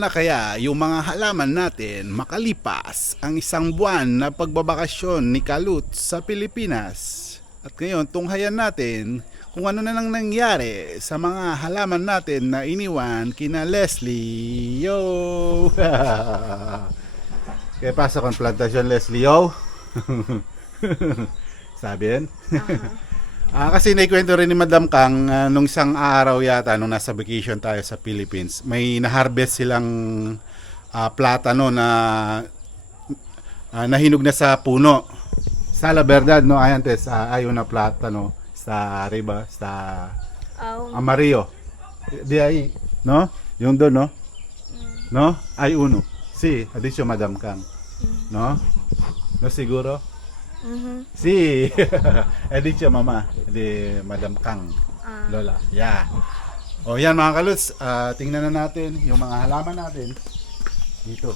na kaya yung mga halaman natin makalipas ang isang buwan na pagbabakasyon ni Kalut sa Pilipinas? At ngayon, tunghayan natin kung ano na lang nangyari sa mga halaman natin na iniwan kina Leslie. Yo! Kaya pasok ang plantasyon, Leslie. Yo! Sabi yan? Kasi naikwento rin ni Madam Kang nung isang araw yata nung nasa vacation tayo sa Philippines, may na-harvest silang platano na nahinog na sa puno. Sa la verdad, no, ayan tess, ayaw na platano sa riba, sa amarillo. Di ay, no? Yung doon, no? No? Ay uno. Si, adisyo Madam Kang. No? No siguro? Si, editio mama, di Madam Kang, Lola. Yeah. O yan mga kaluts, tingnan na natin yung mga halaman natin dito.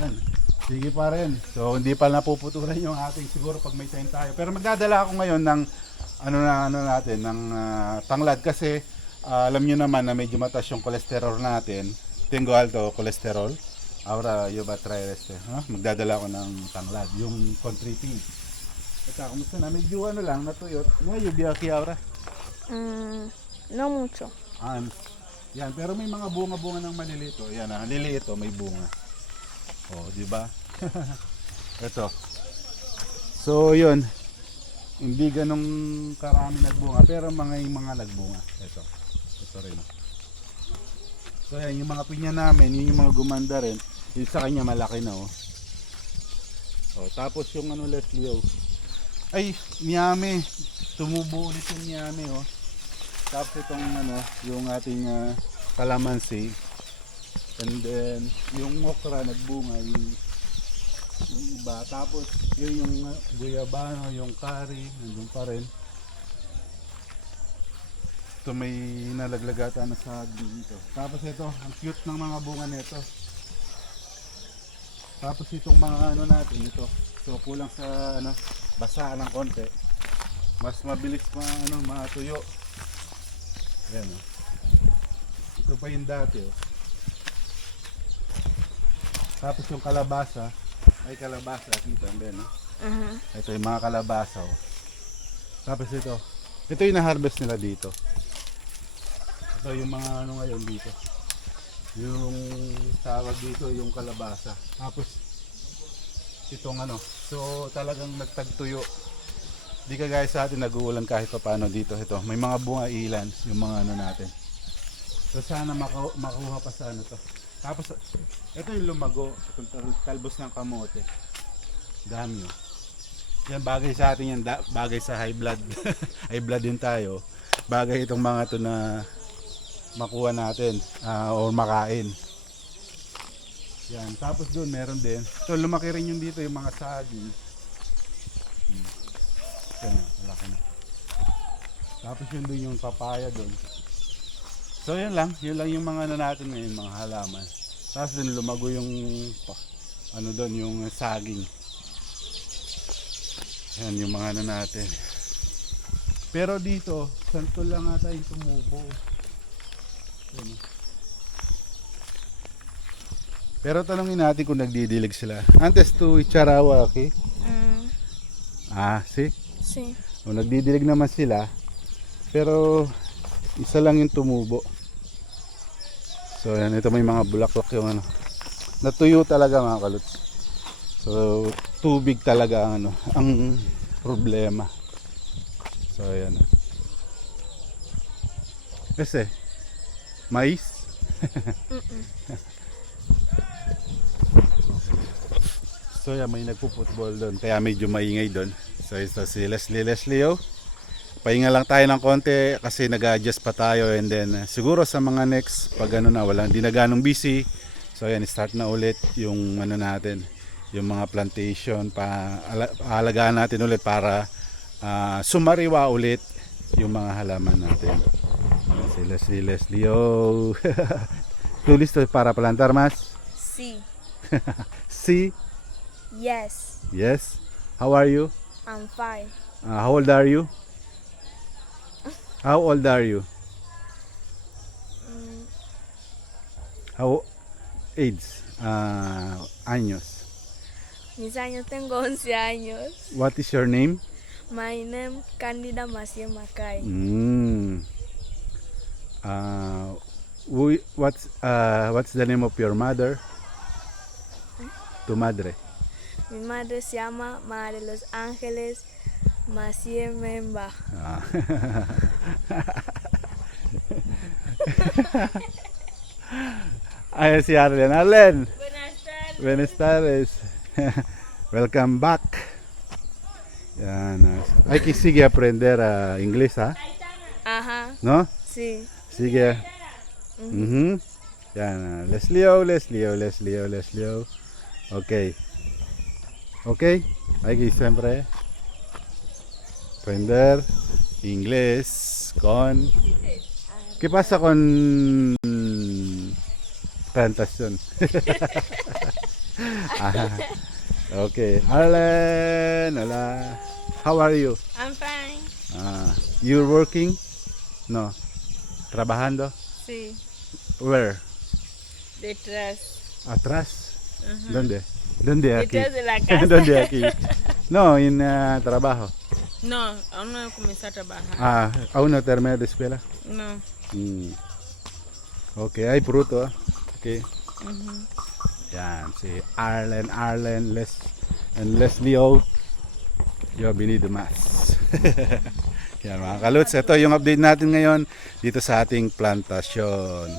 Yan. Sige pa rin. So hindi pa napuputulan yung ating siguro pag may time tayo. Pero magdadala ako ngayon ng ano natin ng tanglad kasi alam niyo naman na medyo mataas yung cholesterol natin. Tengo alto cholesterol. Ahora yo va a traer magdadala ko ng tanglad, yung country pea. Ito, kumusta na? Medyo ano lang, natuyot. No, lluvia aquí ahora? No mucho. Yan, pero may mga bunga-bunga ng malilito. Yan, liliit may bunga. Oh, di ba? Ito. So, yun. Hindi ganong karami nagbunga, pero yung mga nagbunga. Ito rin. So, yan, yung mga pinya namin, yun yung mga gumanda rin. Yung sa kanya malaki na, oh. Oh, tapos yung Leslie, oh. Ay, niyame. Tumubo ulit yung niyame, oh. Tapos itong yung ating kalamansi. And then, yung okra nagbunga, yung iba. Tapos, yun yung guyabano, yung curry, nandun pa rin. Ito may nalaglagata na sa dito. Tapos ito, ang cute ng mga bunga nito. Tapos itong mga natin ito. So kulang sa basa ng konti. Mas mabilis matuyo. Ayan, oh. Ito pa yung dati, oh. Tapos yung kalabasa, kita din, oh. Ito yung mga kalabasa, oh. Tapos ito yung na-harvest nila dito. Ito yung mga ngayon dito. Yung tawag dito yung kalabasa. Tapos itong so talagang nagtagtuyo. Di ka guys sa atin nag-uulan kahit pa paano dito. Ito, may mga bunga ilan yung mga natin. So sana makuha pa sa to. Tapos ito yung lumago, itong talbos ng kamote. Dami, oh. Yan bagay sa atin yan, bagay sa high blood. High blood din tayo. Bagay itong mga to na makuha natin o makain. Yan, tapos doon meron din. So lumaki rin yung dito yung mga saging. Yan, malaki na. Tapos yun doon yung papaya doon. So yun lang yung mga natin ngayon, mga halaman. Tapos doon lumago yung doon yung saging. Yan yung mga natin. Pero dito, santo lang ata yung tumubo. Yan. Pero tanongin natin kung nagdidilig sila. Antes to Icharawa, okay? See? Sí. O, nagdidilig naman sila. Pero isa lang yung tumubo. So yan, ito may mga bulaklak yung natuyo talaga mga kaluts. So tubig talaga ang problema. So yan. Kasi mais. So yan, may nagpo-football doon kaya medyo maingay doon. So ito si Leslie, oh. Pahinga lang tayo ng konti kasi nag-adjust pa tayo, and then siguro sa mga next pag hindi na ganong busy. So ayan, start na ulit yung natin, yung mga plantation alagaan natin ulit para sumariwa ulit yung mga halaman natin. Si Leslie, oh. ¿Tú listo para plantar más? Sí. Sí. Yes. Yes. How are you? I'm fine. How old are you? How old are you? How age? Años. Mis años, tengo 11 años. What is your name? My name Candida Maciel Macay. Mm. What's the name of your mother? Tu madre. Mi madre se llama María de los Ángeles Maciel Memba. Ah. Ayan si Arlen. Arlen, Buenas tardes. buenas tardes. Welcome back. Yan. Hay que sigue aprender inglés, ¿ah? Ajá, ¿No? sí. Sigue. Mhm. Yan. Leslio. Okay. Okay. Hay que siempre aprender inglés con... ¿Qué pasa con plantación? Ajá. Okay. Arlen, hola. How are you? I'm fine. You're working? No. Trabajando? Sí, Where? detrás. Atrás. ¿Dónde? ¿Dónde aquí? Detrás de la casa. ¿Dónde aquí? No, en trabajo. No, aún no he comenzado a trabajar. ¿Aún no terminé de escuela? No. Ok, hay fruto. Okay. Yan, si Arlen, and Leslie O. Yo, Bini Dumas. Yan mga kaluts, ito yung update natin ngayon dito sa ating plantasyon.